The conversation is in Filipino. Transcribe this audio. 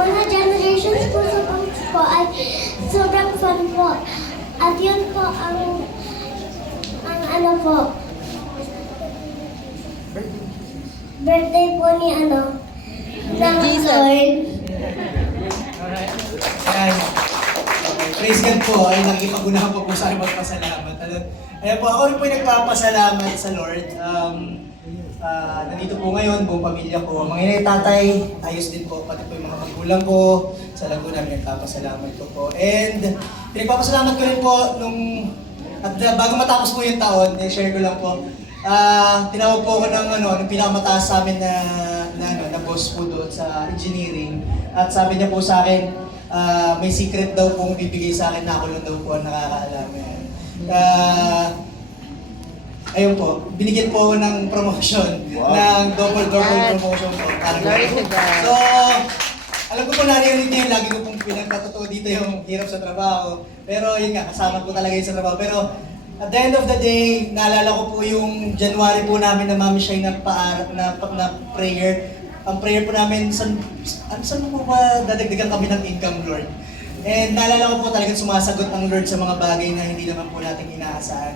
mga generations po sa books po ay sobrang fun po. At yun po ang ano po, birthday po ni ng Lord. Ayan. Praise God po, ay nakikipag-unahan po sa akin magpasalamat. Ayan po, ako rin po yung nagpapasalamat sa Lord. Nandito po ngayon, buong pamilya ko. Mga inay, tatay, ayos din po. Pati po yung mga magulang ko. Sa Laguna, nagpapasalamat ko po. And pinagpapasalamat ko rin po bago matapos po yung taon, share ko lang po. Tinawag po ako ng pinakamataas sa amin na boss po doon sa engineering. At sabi niya po sa akin, may secret daw pong bibigay sa akin na ako lang daw po ang nakakaalam. Ayun po, binigyan po ako ng promotion, ng double promotion po. So, alam ko po narinig niya, lagi ko pong pinagkatotoo dito yung hirap sa trabaho. Pero yun nga, kasama po talaga yun sa trabaho. Pero at the end of the day, naalala ko po yung January po namin na Mami Shai na prayer. Ang prayer po namin, saan po ba dadagdagan kami ng income, Lord? And naalala ko po talagang sumasagot ang Lord sa mga bagay na hindi naman po natin inaasahan.